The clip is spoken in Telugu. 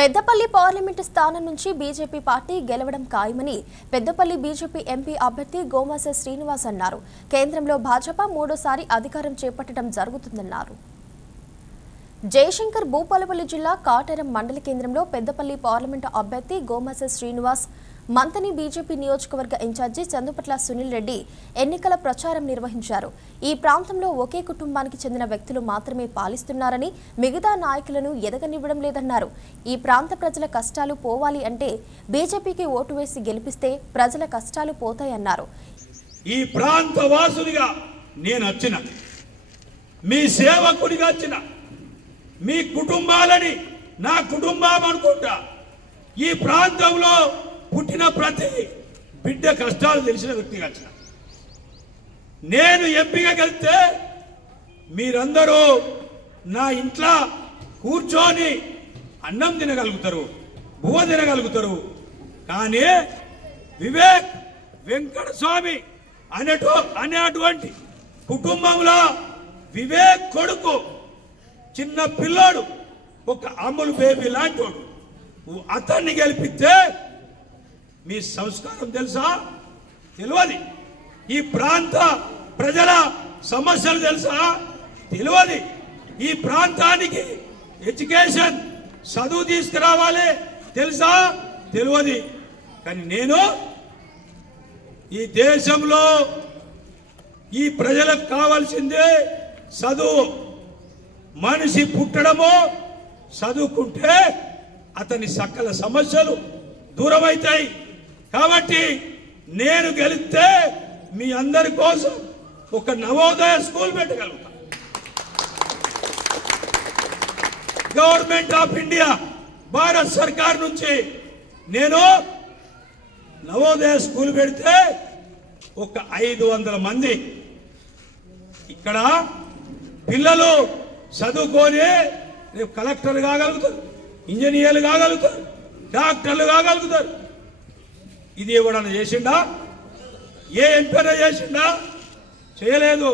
పెద్దపల్లి పార్లమెంటు స్థానం నుంచి బీజేపీ పార్టీ గెలవడం ఖాయమని పెద్దపల్లి బీజేపీ ఎంపీ అభ్యర్థి గోమాస శ్రీనివాస్ అన్నారు. కేంద్రంలో భాజపా మూడోసారి అధికారం చేపట్టడం జరుగుతుందన్నారు. జయశంకర్ భూపాలపల్లి జిల్లా కాటేరం మండల కేంద్రంలో పెద్దపల్లి పార్లమెంటు అభ్యర్థి గోమాస శ్రీనివాస్, మంతని బీజేపీ నియోజకవర్గ ఇన్ఛార్జి చందుపట్ల సునీల్ రెడ్డి ఎన్నికల ప్రచారం నిర్వహించారు. ఈ ప్రాంతంలో ఒకే కుటుంబానికి చెందిన వ్యక్తులు మాత్రమే పాలిస్తున్నారని, మిగతా నాయకులను ఎదగనివ్వడం లేదన్నారు. ఈ ప్రాంత ప్రజల కష్టాలు పోవాలి అంటే బీజేపీకి ఓటు వేసి గెలిపిస్తే ప్రజల కష్టాలు పోతాయన్నారు. ఈ ప్రాంత వాసునిగా నేను వచ్చిన, మీ సేవకుడిగా వచ్చిన, మీ కుటుంబాలని నా కుటుంబం అనుకుంటా. ఈ ప్రాంతంలో పుట్టిన ప్రతి బిడ్డ కష్టాలు తెలిసిన వ్యక్తిగా వచ్చిన నేను ఎంపీగా గెలిస్తే మీరందరూ నా ఇంట్లో కూర్చొని అన్నం తినగలుగుతారు, బువ్వ తినగలుగుతారు. కానీ వివేక్ వెంకట స్వామి అనేటువంటి కుటుంబంలో వివేక్ కొడుకు చిన్న పిల్లోడు, ఒక అమ్ములు బేబీ లాంటోడు, అతన్ని గెలిపిస్తే మీ సంస్కారం తెలుసా? తెలియదు. ఈ ప్రాంత ప్రజల సమస్యలు తెలుసా? తెలియదు. ఈ ప్రాంతానికి ఎడ్యుకేషన్ చదువు తీసుకురావాలి తెలుసా? తెలియదు. కానీ నేను ఈ దేశంలో ఈ ప్రజలకు కావాల్సిందే చదువు. మనిషి పుట్టడమో చదువుకుంటే అతని సకల సమస్యలు దూరమవుతాయి. కాబట్టి నేను గెలిస్తే మీ అందరి కోసం ఒక నవోదయ స్కూల్ పెట్టగలుగుతా. గవర్నమెంట్ ఆఫ్ ఇండియా, భారత్ సర్కార్ నుంచి నేను నవోదయ స్కూల్ పెడితే ఒక 500 మంది ఇక్కడ పిల్లలు చదువుకొని రేపు కలెక్టర్లు కాగలుగుతారు, ఇంజనీర్లు కాగలుగుతారు, డాక్టర్లు కాగలుగుతారు. ఇది ఎవడన్నా చేసిండా? ఏ ఎంపీ చేసిండా? చేయలేదు.